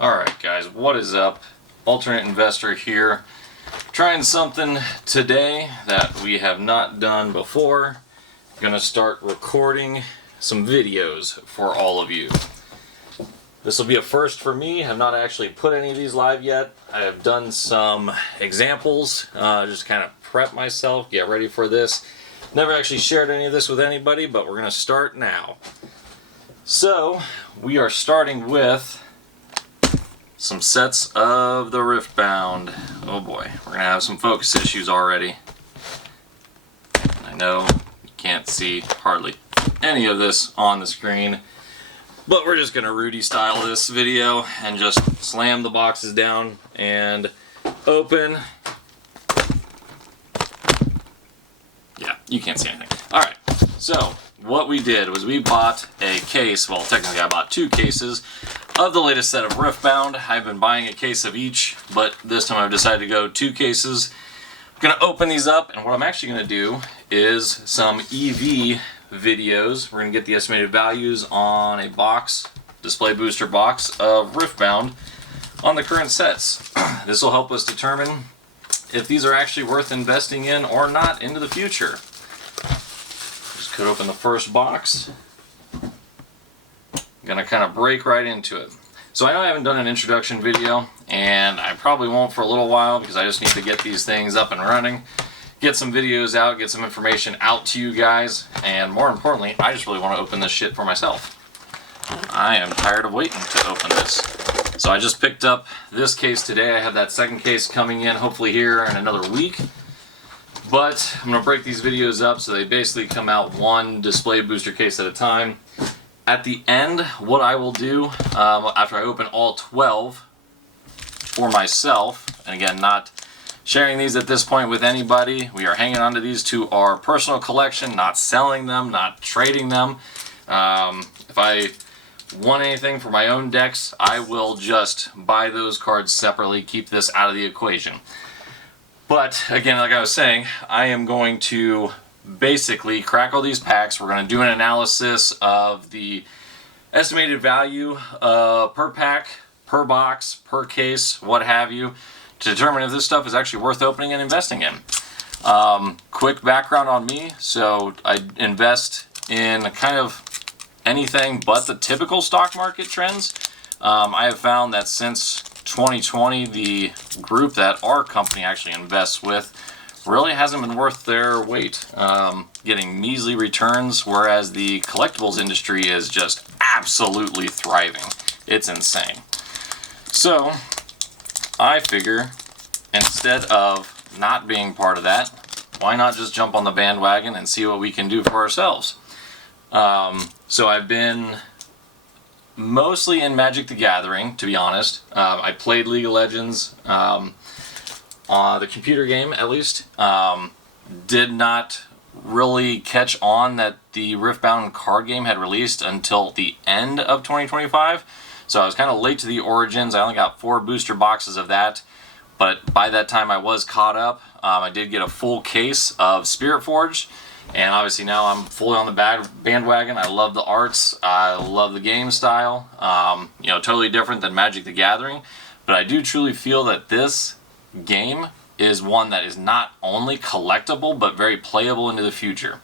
Alright guys, what is up? Alternate Investor here. Trying something today that we have not done before. Gonna start recording some videos for all of you. This will be a first for me. I have not actually put any of these live yet. I have done some examples, just kind of prep myself, get ready for this. Never actually shared any of this with anybody, but we're gonna start now. So, we are starting with some sets of the Riftbound. Oh boy, we're gonna have some focus issues already. I know you can't see hardly any of this on the screen, but we're just gonna Rudy style this video and just slam the boxes down and open. Yeah, you can't see anything. Alright, so what we did was we bought a case, well technically I bought two cases of the latest set of Riftbound. I've been buying a case of each, but this time I've decided to go two cases. I'm going to open these up, and what I'm actually going to do is some EV videos. We're going to get the estimated values on a box, display booster box of Riftbound on the current sets. This will help us determine if these are actually worth investing in or not into the future. Just cut open the first box. Gonna kind of break right into it. So I know I haven't done an introduction video, and I probably won't for a little while because I just need to get these things up and running, get some videos out, get some information out to you guys, and more importantly, I just really want to open this shit for myself. I am tired of waiting to open this. So I just picked up this case today. I have that second case coming in hopefully here in another week. But I'm gonna break these videos up so they basically come out one display booster case at a time. At the end, what I will do, after I open all 12 for myself, and again, not sharing these at this point with anybody, we are hanging on to these to our personal collection, not selling them, not trading them. If I want anything for my own decks, I will just buy those cards separately, keep this out of the equation. But, again, like I was saying, I am going to basically crack all these packs. We're going to do an analysis of the estimated value per pack, per box, per case, what have you, to determine if this stuff is actually worth opening and investing in. Quick background on me. So I invest in kind of anything but the typical stock market trends. I have found that since 2020, the group that our company actually invests with really hasn't been worth their weight, getting measly returns, whereas the collectibles industry is just absolutely thriving. It's insane. So I figure instead of not being part of that, why not just jump on the bandwagon and see what we can do for ourselves? So I've been mostly in Magic the Gathering, to be honest. I played League of Legends, the computer game at least. Did not really catch on that the Riftbound card game had released until the end of 2025. So I was kind of late to the origins. I only got 4 booster boxes of that. But by that time I was caught up. I did get a full case of Spirit Forge. And obviously now I'm fully on the bandwagon. I love the arts. I love the game style. Totally different than Magic the Gathering. But I do truly feel that this game is one that is not only collectible but very playable into the future.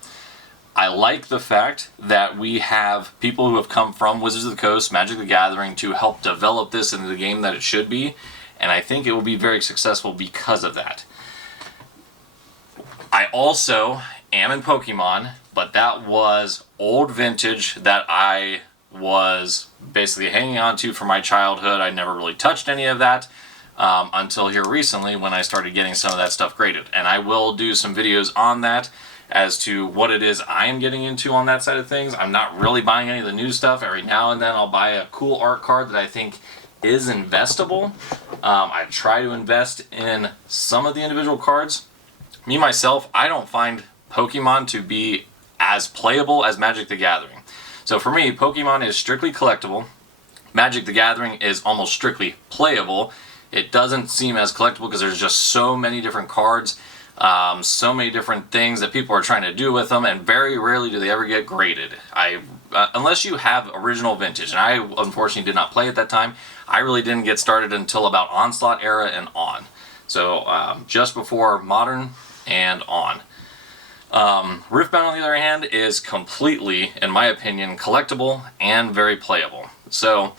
I like the fact that we have people who have come from Wizards of the Coast, Magic the Gathering, to help develop this into the game that it should be, and I think it will be very successful because of that. I also am in Pokemon, but that was old vintage that I was basically hanging on to from my childhood. I never really touched any of that. Until here recently when I started getting some of that stuff graded. And I will do some videos on that as to what it is I am getting into on that side of things. I'm not really buying any of the new stuff. Every now and then I'll buy a cool art card that I think is investable. I try to invest in some of the individual cards. Me, myself, I don't find Pokemon to be as playable as Magic the Gathering. So for me, Pokemon is strictly collectible. Magic the Gathering is almost strictly playable. It doesn't seem as collectible because there's just so many different cards, so many different things that people are trying to do with them, and very rarely do they ever get graded. I unless you have original vintage, and I unfortunately did not play at that time. I really didn't get started until about Onslaught era and on. So just before Modern and on. Riftbound, on the other hand, is completely, in my opinion, collectible and very playable. So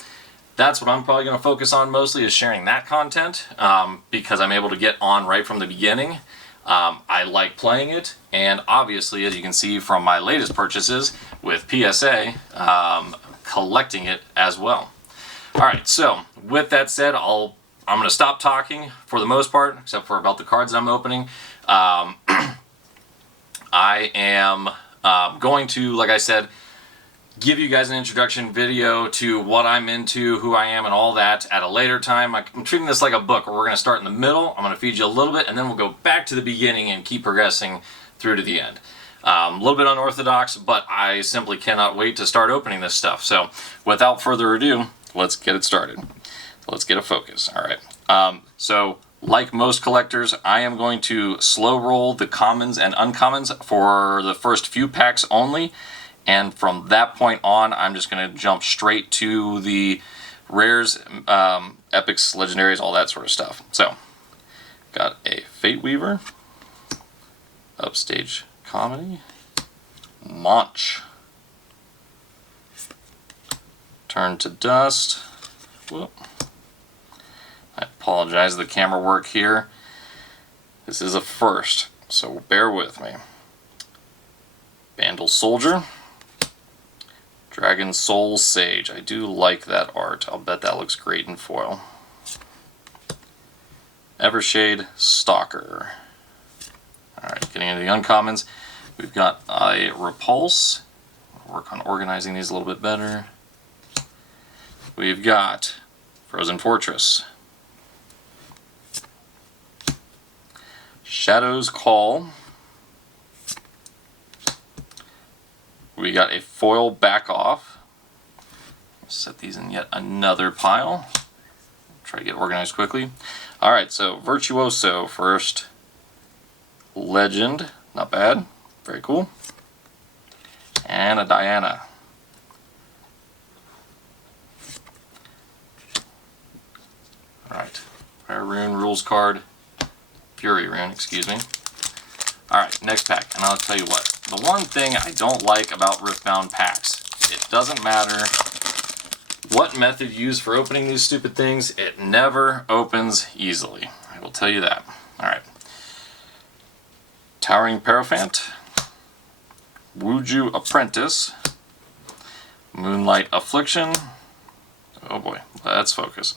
that's what I'm probably going to focus on mostly, is sharing that content, because I'm able to get on right from the beginning. I like playing it, and obviously, as you can see from my latest purchases with PSA, collecting it as well. Alright, so with that said, I'm going to stop talking for the most part, except for about the cards I'm opening. I am going to, like I said, give you guys an introduction video to what I'm into, who I am, and all that at a later time. I'm treating this like a book where we're going to start in the middle, I'm going to feed you a little bit, and then we'll go back to the beginning and keep progressing through to the end. A little bit unorthodox, but I simply cannot wait to start opening this stuff. So without further ado, let's get it started. Let's get a focus. Alright, so like most collectors, I am going to slow roll the commons and uncommons for the first few packs only. And from that point on, I'm just going to jump straight to the rares, epics, legendaries, all that sort of stuff. So, got a Fate Weaver, Upstage Comedy, Munch, Turn to Dust. Whoop. I apologize, the camera work here. This is a first, so bear with me. Vandal Soldier. Dragon Soul Sage. I do like that art. I'll bet that looks great in foil. Evershade Stalker. Alright, getting into the uncommons. We've got a Repulse. We'll work on organizing these a little bit better. We've got Frozen Fortress. Shadow's Call. We got a foil back off. Set these in yet another pile. Try to get organized quickly. Alright, so Virtuoso first. Legend, not bad. Very cool. And a Diana. Alright, Fire Rune, Rules card. Fury Rune, excuse me. Alright, next pack, and I'll tell you what. The one thing I don't like about Riftbound packs, it doesn't matter what method you use for opening these stupid things, it never opens easily. I will tell you that. Alright. Towering Paraphant, Wuju Apprentice, Moonlight Affliction, oh boy, let's focus.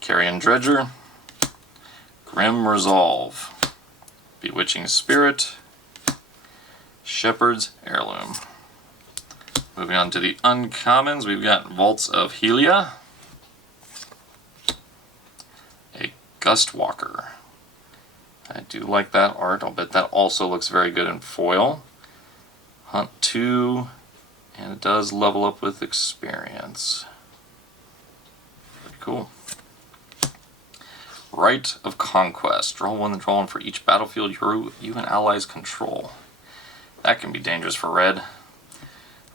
Carrion Dredger, Grim Resolve, Bewitching Spirit, Shepherd's Heirloom. Moving on to the uncommons, we've got Vaults of Helia, a Gustwalker. I do like that art. I'll bet that also looks very good in foil. Hunt 2, and it does level up with experience. Pretty cool. Rite of Conquest. Draw one, then draw one for each battlefield you and allies control. That can be dangerous for red.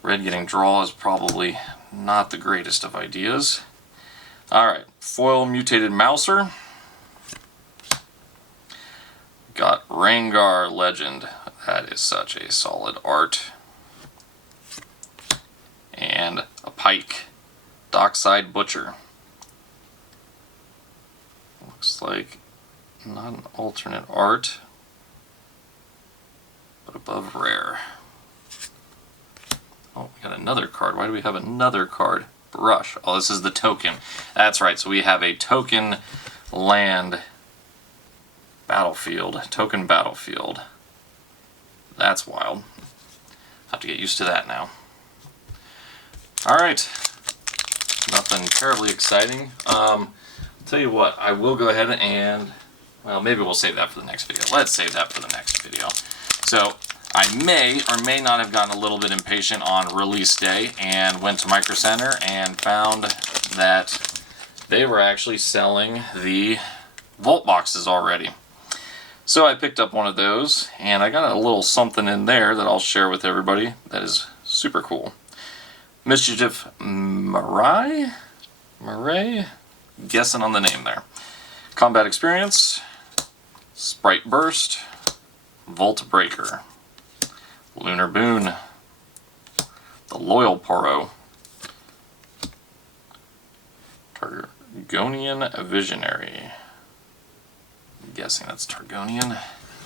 Red getting draw is probably not the greatest of ideas. Alright, foil Mutated Mouser. Got Rangar Legend. That is such a solid art. And a Pike. Dockside Butcher. Looks like not an alternate art, but above rare. Oh, we got another card. Why do we have another card? Brush. Oh, this is the token. That's right, so we have a token land battlefield. Token battlefield. That's wild. Have to get used to that now. Alright. Nothing terribly exciting. I'll tell you what, I will go ahead and, well, maybe we'll save that for the next video. Let's save that for the next video. So, I may or may not have gotten a little bit impatient on release day and went to Micro Center and found that they were actually selling the Vault boxes already. So I picked up one of those, and I got a little something in there that I'll share with everybody that is super cool. Mischief Marai? Guessing on the name there. Combat Experience, Sprite Burst, Volt Breaker, Lunar Boon, the Loyal Poro, Targonian Visionary. I'm guessing that's Targonian.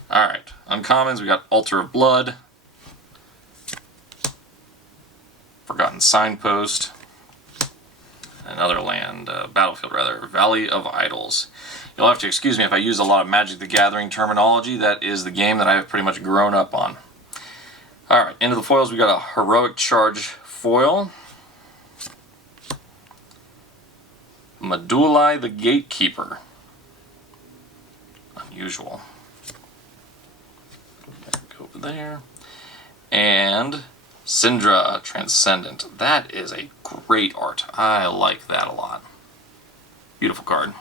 Alright, uncommons, we got Altar of Blood, Forgotten Signpost, another land, battlefield rather, Valley of Idols. You'll have to excuse me if I use a lot of Magic the Gathering terminology. That is the game that I have pretty much grown up on. Alright, into the foils, we got a Heroic Charge foil, Medulai the Gatekeeper. Unusual. Go over there. And Syndra Transcendent. That is a great art. I like that a lot. Beautiful card.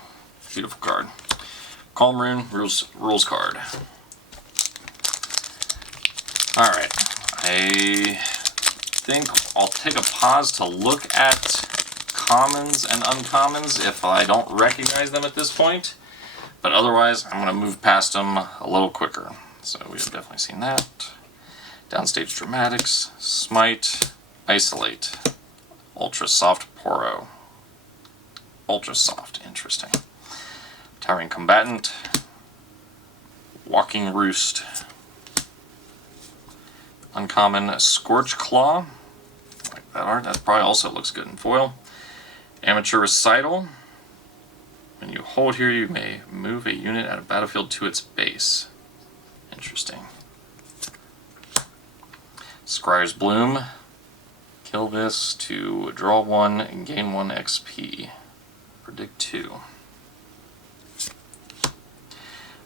Beautiful card. Calm Rune, rules card. Alright. I think I'll take a pause to look at commons and uncommons if I don't recognize them at this point. But otherwise, I'm going to move past them a little quicker. So we have definitely seen that. Downstage Dramatics, Smite, Isolate, Ultra Soft Poro. Ultra Soft, interesting. Towering Combatant, Walking Roost, Uncommon Scorch Claw. I like that art. That probably also looks good in foil. Amateur Recital. When you hold here, you may move a unit at a battlefield to its base. Interesting. Scryer's Bloom. Kill this to draw 1 and gain 1 XP. Predict 2.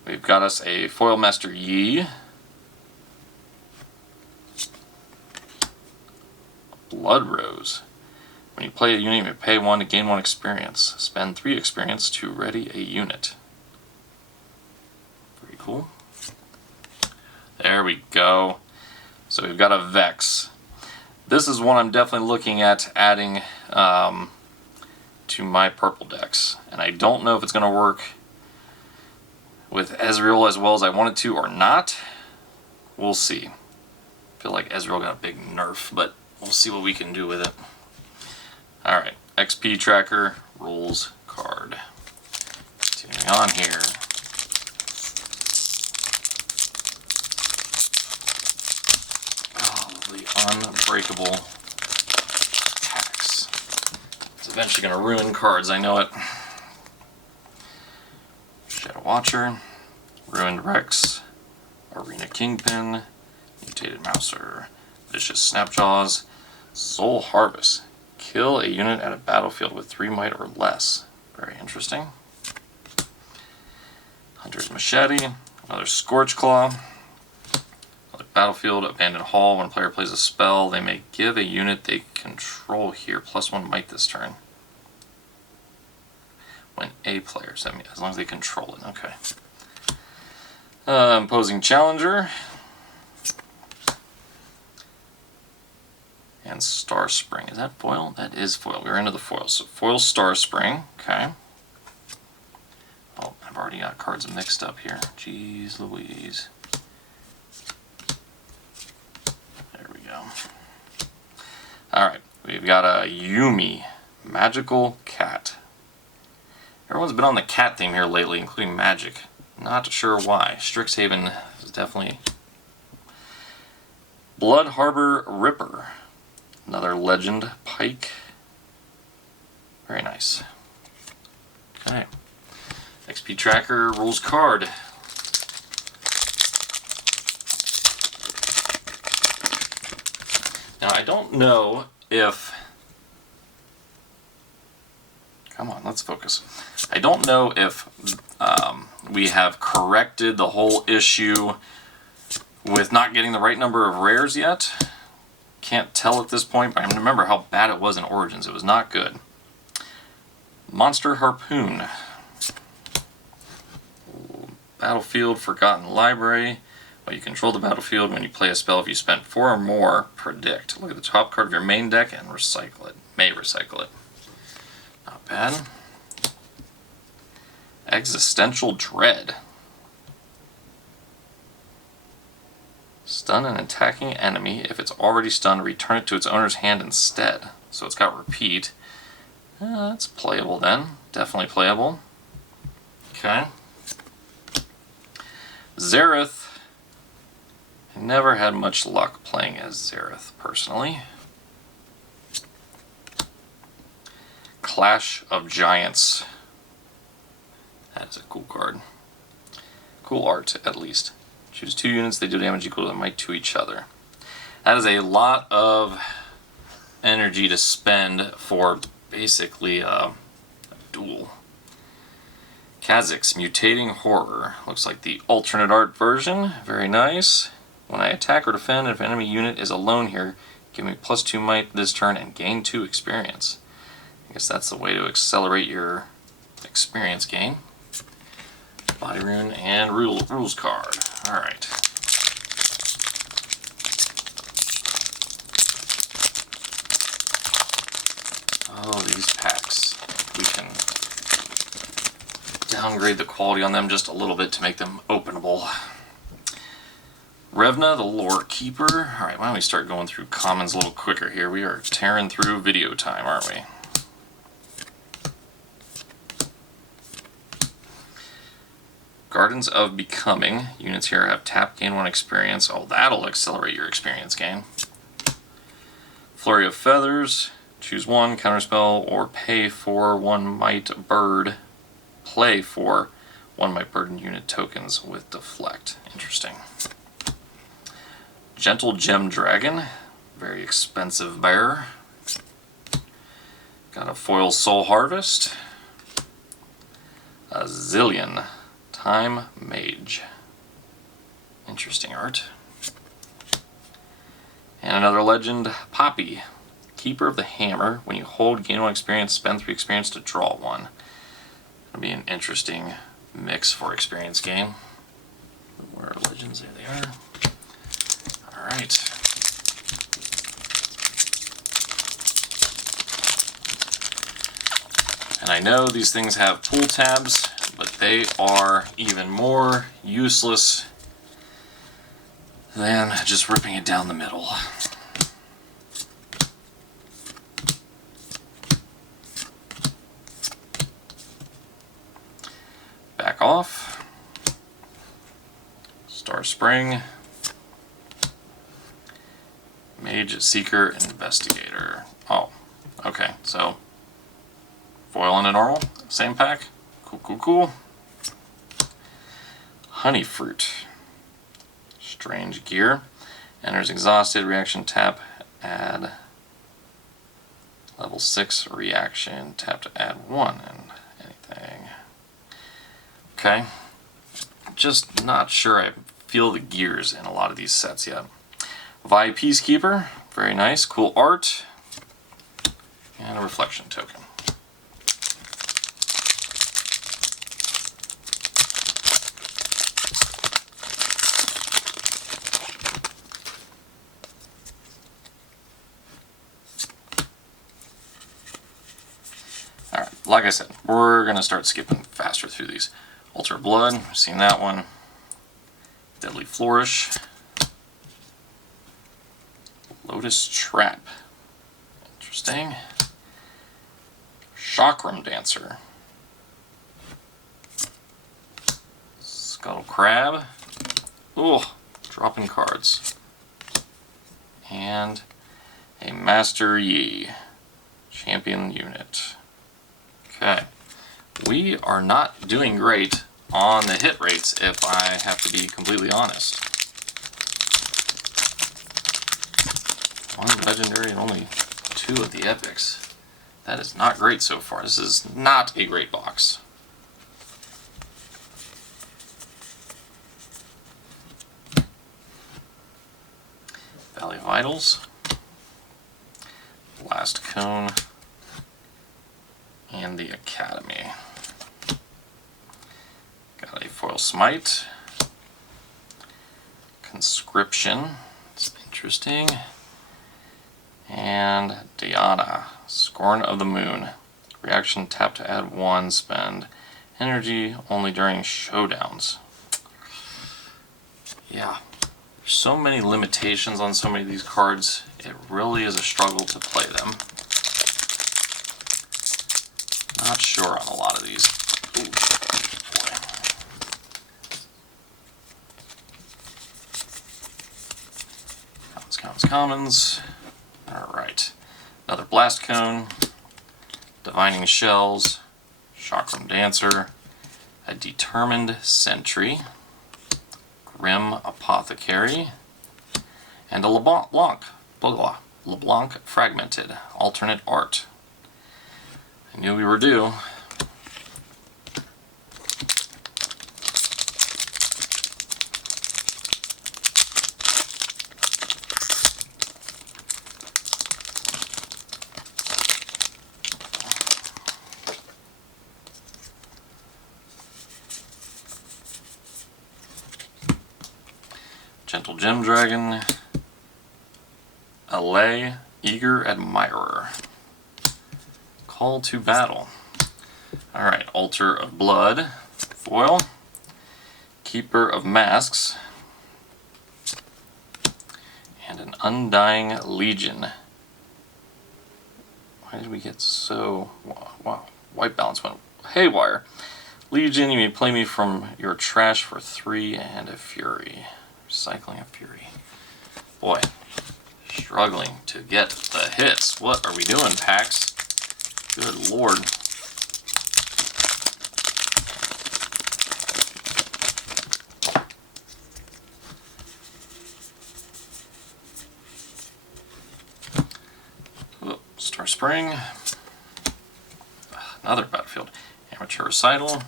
We've got us a Foil Master Yi. Blood Rose. When you play a unit, you may pay 1 to gain 1 experience. Spend 3 experience to ready a unit. Pretty cool. There we go. So we've got a Vex. This is one I'm definitely looking at adding to my purple decks. And I don't know if it's going to work with Ezreal as well as I want it to or not. We'll see. I feel like Ezreal got a big nerf, but we'll see what we can do with it. Alright, XP Tracker, rules card. Continuing on here. Oh, the unbreakable tax. It's eventually going to ruin cards, I know it. Shadow Watcher, Ruined Rex, Arena Kingpin, Mutated Mouser, Vicious Snapjaws, Soul Harvest. Kill a unit at a battlefield with 3 might or less. Very interesting. Hunter's Machete, another Scorch Claw. Another battlefield, Abandoned Hall. When a player plays a spell, they may give a unit they control here +1 might this turn. When a player, so as long as they control it. Okay. Imposing Challenger. And Star Spring. Is that foil? That is foil. We're into the foils. So foil Star Spring. Okay. Oh, I've already got cards mixed up here. Jeez Louise. There we go. Alright. We've got a Yumi. Magical Cat. Everyone's been on the cat theme here lately, including Magic. Not sure why. Strixhaven is definitely... Blood Harbor Ripper. Another Legend Pike. Very nice. Okay. XP Tracker, rules card. Now I don't know if... Come on, let's focus. I don't know if we have corrected the whole issue with not getting the right number of rares yet. Can't tell at this point, but I remember how bad it was in Origins. It was not good. Monster Harpoon. Battlefield Forgotten Library. While you control the battlefield, when you play a spell, if you spent 4 or more, predict. Look at the top card of your main deck and recycle it. May recycle it. Not bad. Existential Dread. Stun an attacking enemy. If it's already stunned, return it to its owner's hand instead. So it's got repeat. That's playable then. Definitely playable. Okay. Zareth. I never had much luck playing as Zareth, personally. Clash of Giants. That is a cool card. Cool art, at least. Choose 2 units, they do damage equal to the might to each other. That is a lot of energy to spend for basically a duel. Kha'Zix, Mutating Horror. Looks like the alternate art version. Very nice. When I attack or defend, if an enemy unit is alone here, give me +2 might this turn and gain 2 experience. I guess that's the way to accelerate your experience gain. Body rune and rules card. Alright. Oh, these packs. We can downgrade the quality on them just a little bit to make them openable. Revna, the Lore Keeper. Alright, why don't we start going through commons a little quicker here. We are tearing through video time, aren't we? Gardens of Becoming. Units here have tap, gain 1 experience. Oh, that'll accelerate your experience gain. Flurry of Feathers. Choose 1, counterspell, or pay for 1 might bird. Play for 1 might bird and unit tokens with deflect. Interesting. Gentle Gem Dragon. Very expensive bear. Got a foil Soul Harvest. A Zillion. Time Mage. Interesting art. And another legend, Poppy. Keeper of the Hammer. When you hold, gain 1 experience, spend 3 experience to draw 1. It'll be an interesting mix for experience gain. Where are legends? There they are. Alright. And I know these things have pull tabs, but they are even more useless than just ripping it down the middle. Back off. Star Spring. Mage, Seeker, Investigator. Oh, okay, so foil and a normal, same pack. Cool. Honey Fruit. Strange Gear. Enters exhausted, reaction tap, add level 6 reaction, tap to add 1 and anything. Okay. Just not sure I feel the gears in a lot of these sets yet. Vi Peacekeeper. Very nice. Cool art. And a reflection token. Alright, like I said, we're going to start skipping faster through these. Altar of Blood, we've seen that one. Deadly Flourish. Lotus Trap. Interesting. Chakram Dancer. Scuttle Crab. Oh, dropping cards. And a Master Yi. Champion unit. Okay. We are not doing great on the hit rates, if I have to be completely honest. 1 legendary and only 2 of the epics. That is not great so far. This is not a great box. Valley Vitals. Blast Cone. And the Academy. Got a Foil Smite. Conscription. It's interesting. And Diana, Scorn of the Moon. Reaction, tap to add 1, spend energy only during showdowns. Yeah, there's so many limitations on so many of these cards. It really is a struggle to play them. Not sure on a lot of these. Ooh, boy. Commons. Alright. Another Blast Cone. Divining Shells. Chakram Dancer. A Determined Sentry. Grim Apothecary. And a LeBlanc Fragmented. Alternate Art. I knew we were due. Gentle Gem Dragon. Allay, Eager Admirer. Call to Battle. Alright, Altar of Blood. Foil. Keeper of Masks. And an Undying Legion. Why did we get so... Wow, white balance went haywire. Legion, you may play me from your trash for 3 and a Fury. Recycling a Fury. Boy, struggling to get the hits. What are we doing, packs? Good lord. Oh, Star Spring. Another Battlefield. Amateur Recital.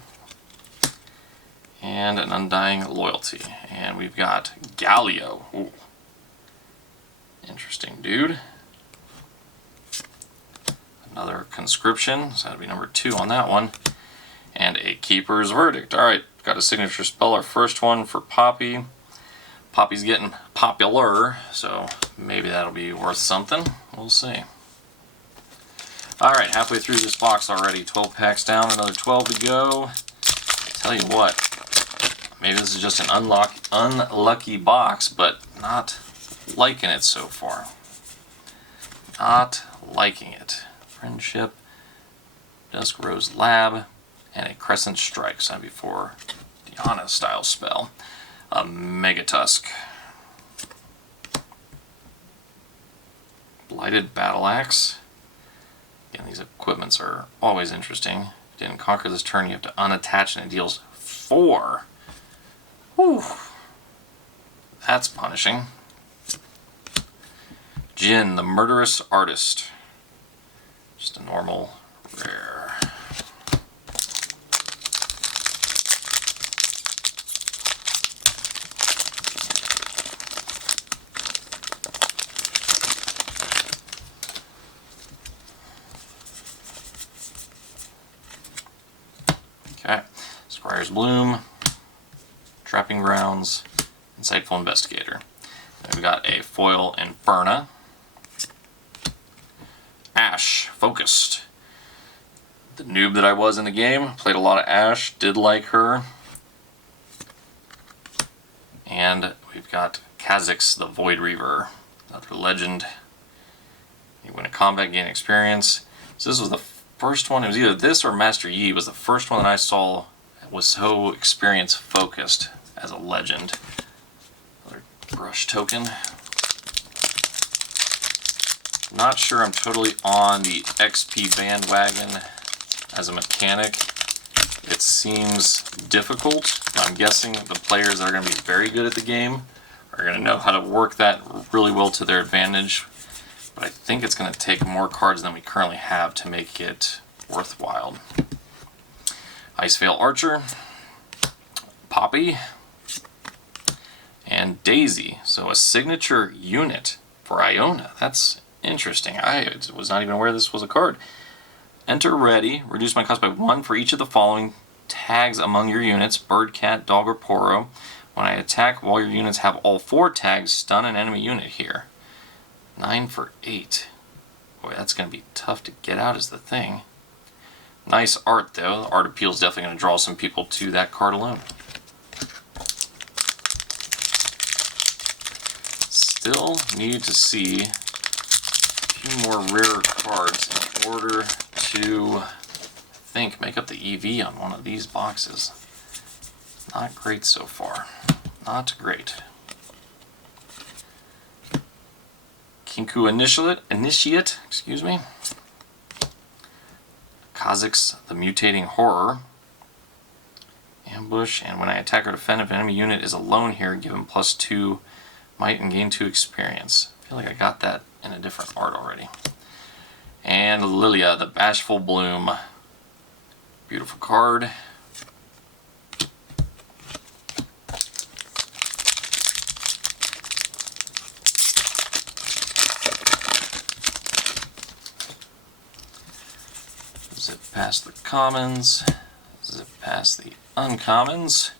And an Undying Loyalty. And we've got Galio. Ooh. Interesting dude. Another Conscription. So that'd be number 2 on that one. And a Keeper's Verdict. Alright, got a signature spell. Our first one for Poppy. Poppy's getting popular, so maybe that'll be worth something. We'll see. Alright, halfway through this box already. 12 packs down, another 12 to go. Tell you what. Maybe this is just an unlucky box, but not liking it so far. Not liking it. Friendship, Dusk Rose Lab, and a Crescent Strike. So before Diana style spell. A Megatusk. Blighted Battle Axe. Again, these equipments are always interesting. If you didn't conquer this turn, you have to unattach and it deals 4. Whew. That's punishing. Jin, the Murderous Artist. Just a normal rare. Okay. Squire's Bloom. Trapping Grounds, Insightful Investigator. Then we got a foil Inferna. Ash, Focused. The noob that I was in the game, played a lot of Ash, did like her. And we've got Kha'Zix, the Void Reaver. Another legend. You win a combat, gain experience. So this was the first one, it was either this or Master Yi was the first one that I saw was so experience focused as a legend. Another brush token. Not sure I'm totally on the XP bandwagon as a mechanic. It seems difficult. I'm guessing the players that are going to be very good at the game are going to know how to work that really well to their advantage. But I think it's going to take more cards than we currently have to make it worthwhile. Iceveil Archer, Poppy, and Daisy. So a signature unit for Iona. That's interesting. I was not even aware this was a card. Enter ready. Reduce my cost by 1 for each of the following tags among your units. Bird, Cat, Dog, or Poro. When I attack, while your units have all 4 tags, stun an enemy unit here. 9 for 8. Boy, that's going to be tough to get out is the thing. Nice art though. The art appeal is definitely going to draw some people to that card alone. Still need to see a few more rare cards in order to, I think, make up the EV on one of these boxes. Not great so far. Not great. Kinku Initiate, excuse me. Kha'Zix, the Mutating Horror. Ambush, and when I attack or defend, if an enemy unit is alone here, give him +2 might and gain 2 experience. I feel like I got that in a different art already. And Lilia, the Bashful Bloom. Beautiful card. Zip past the commons, zip past the uncommons.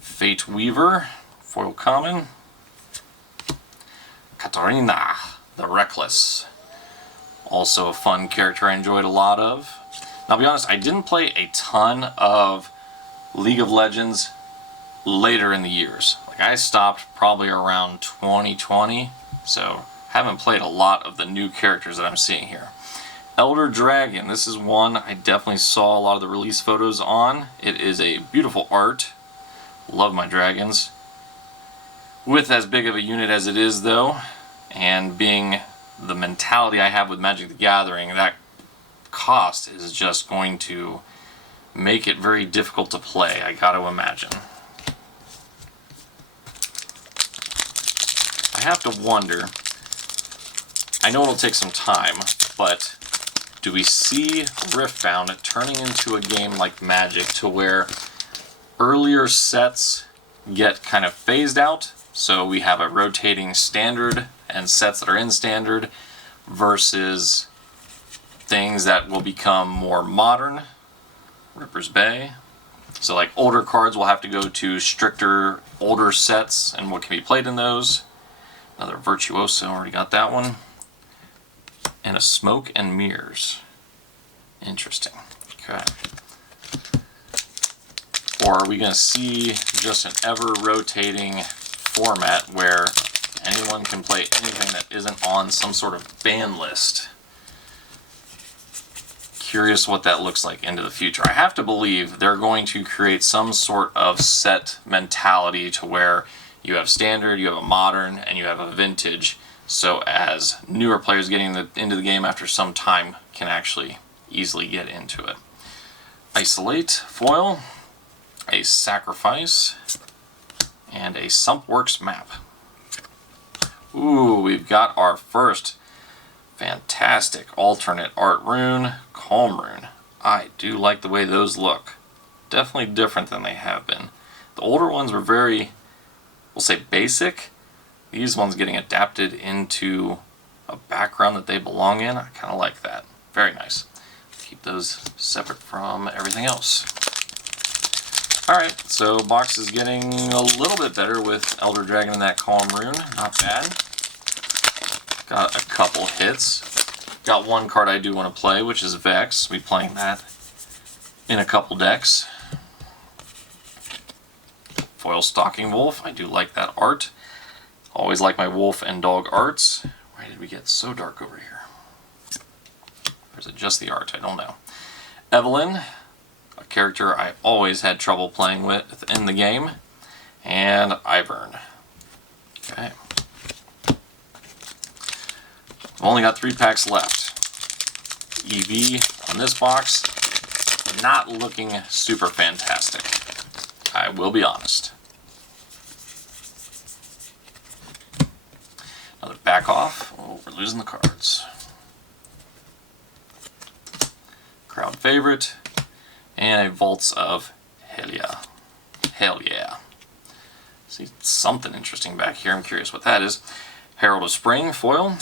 Fate Weaver, foil common. Katarina, the Reckless. Also a fun character I enjoyed a lot of. Now, I'll be honest, I didn't play a ton of League of Legends later in the years. Like, I stopped probably around 2020, so haven't played a lot of the new characters that I'm seeing here. Elder Dragon, this is one I definitely saw a lot of the release photos on. It is a beautiful art. Love my dragons. With as big of a unit as it is though, and being the mentality I have with Magic the Gathering, that cost is just going to make it very difficult to play, I gotta imagine. I have to wonder, I know it'll take some time, but do we see Riftbound turning into a game like Magic to where earlier sets get kind of phased out? So we have a rotating standard and sets that are in standard versus things that will become more modern. Ripper's Bay. So like older cards will have to go to stricter older sets and what can be played in those. Another Virtuoso, already got that one. And a Smoke and Mirrors. Interesting. Okay. Or are we going to see just an ever-rotating format where anyone can play anything that isn't on some sort of ban list? Curious what that looks like into the future. I have to believe they're going to create some sort of set mentality to where you have standard, you have a modern, and you have a vintage. So as newer players getting into the game after some time can actually easily get into it. Isolate, foil, a Sacrifice, and a Sumpworks map. Ooh, we've got our first fantastic alternate art rune, Calm Rune. I do like the way those look. Definitely different than they have been. The older ones were very, we'll say, basic. These ones getting adapted into a background that they belong in. I kind of like that. Very nice. Keep those separate from everything else. Alright, so box is getting a little bit better with Elder Dragon and that Calm Rune. Not bad. Got a couple hits. Got one card I do want to play, which is Vex. We'll be playing that in a couple decks. Foil Stalking Wolf. I do like that art. Always like my wolf and dog arts. Why did we get so dark over here? Or is it just the art? I don't know. Evelyn, a character I always had trouble playing with in the game. And Ivern. Okay. I've only got 3 packs left. EV on this box, not looking super fantastic. I will be honest. Another back off. Oh, we're losing the cards. Crowd favorite. And a Vaults of Helia. Hell yeah. See something interesting back here. I'm curious what that is. Herald of Spring, foil.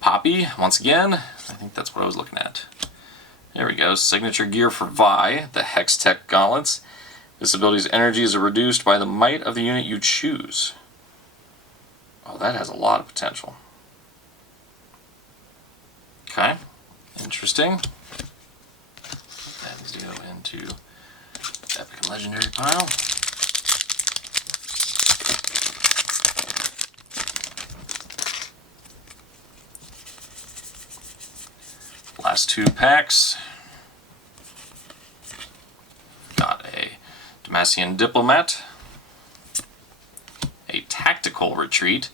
Poppy, once again. I think that's what I was looking at. There we go. Signature gear for Vi, the Hextech Gauntlets. This ability's energies are reduced by the might of the unit you choose. Oh, that has a lot of potential. Okay, interesting. Let's go into Epic and Legendary pile. Last 2 packs. Got a Demacian Diplomat, a Tactical Retreat,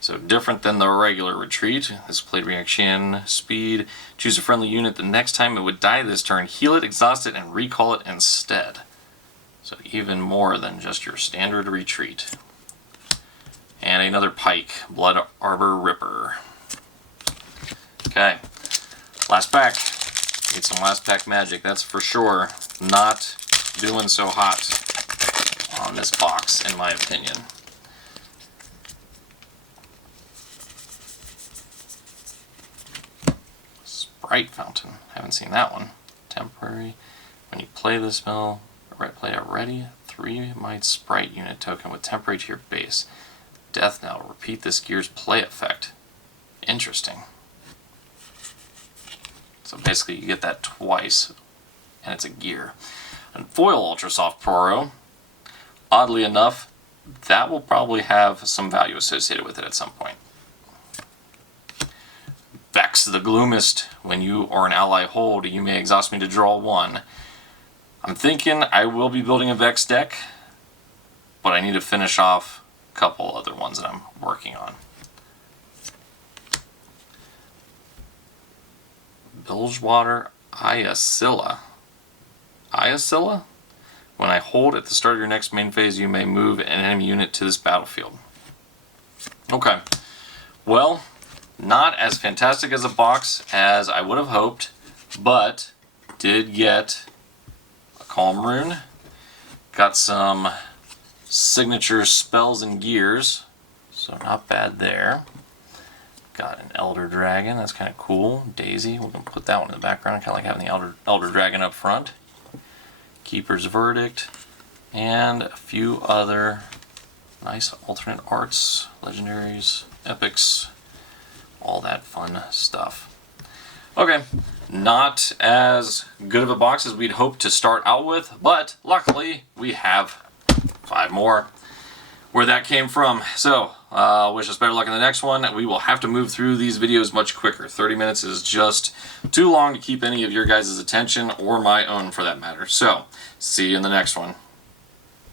so different than the regular retreat. This played reaction, speed, choose a friendly unit the next time it would die this turn, heal it, exhaust it, and recall it instead. So even more than just your standard retreat. And another Pike, Blood Arbor Ripper. Okay, last pack. Need some last pack magic, that's for sure. Not doing so hot on this box, in my opinion. Sprite Fountain, haven't seen that one. Temporary. When you play this spell, play a ready 3 might Sprite unit token with temporary to your base. Death Knell, repeat this gear's play effect. Interesting. So basically you get that twice, and it's a gear. And Foil Ultra Soft Poro, oddly enough, that will probably have some value associated with it at some point. Vex the Gloomist, when you or an ally hold, you may exhaust me to draw 1. I'm thinking I will be building a Vex deck, but I need to finish off a couple other ones that I'm working on. Bilgewater Iacilla. Iacilla? When I hold at the start of your next main phase, you may move an enemy unit to this battlefield. Okay. Well, not as fantastic as a box as I would have hoped, but did get a Calm Rune. Got some signature spells and gears, so not bad there. Got an Elder Dragon, that's kind of cool. Daisy, we're going to put that one in the background. Kind of like having the Elder Dragon up front. Keeper's Verdict, and a few other nice alternate arts, legendaries, epics, all that fun stuff. Okay, not as good of a box as we'd hoped to start out with, but luckily we have 5 more. Where that came from. So, wish us better luck in the next one. We will have to move through these videos much quicker. 30 minutes is just too long to keep any of your guys' attention, or my own for that matter. So, see you in the next one.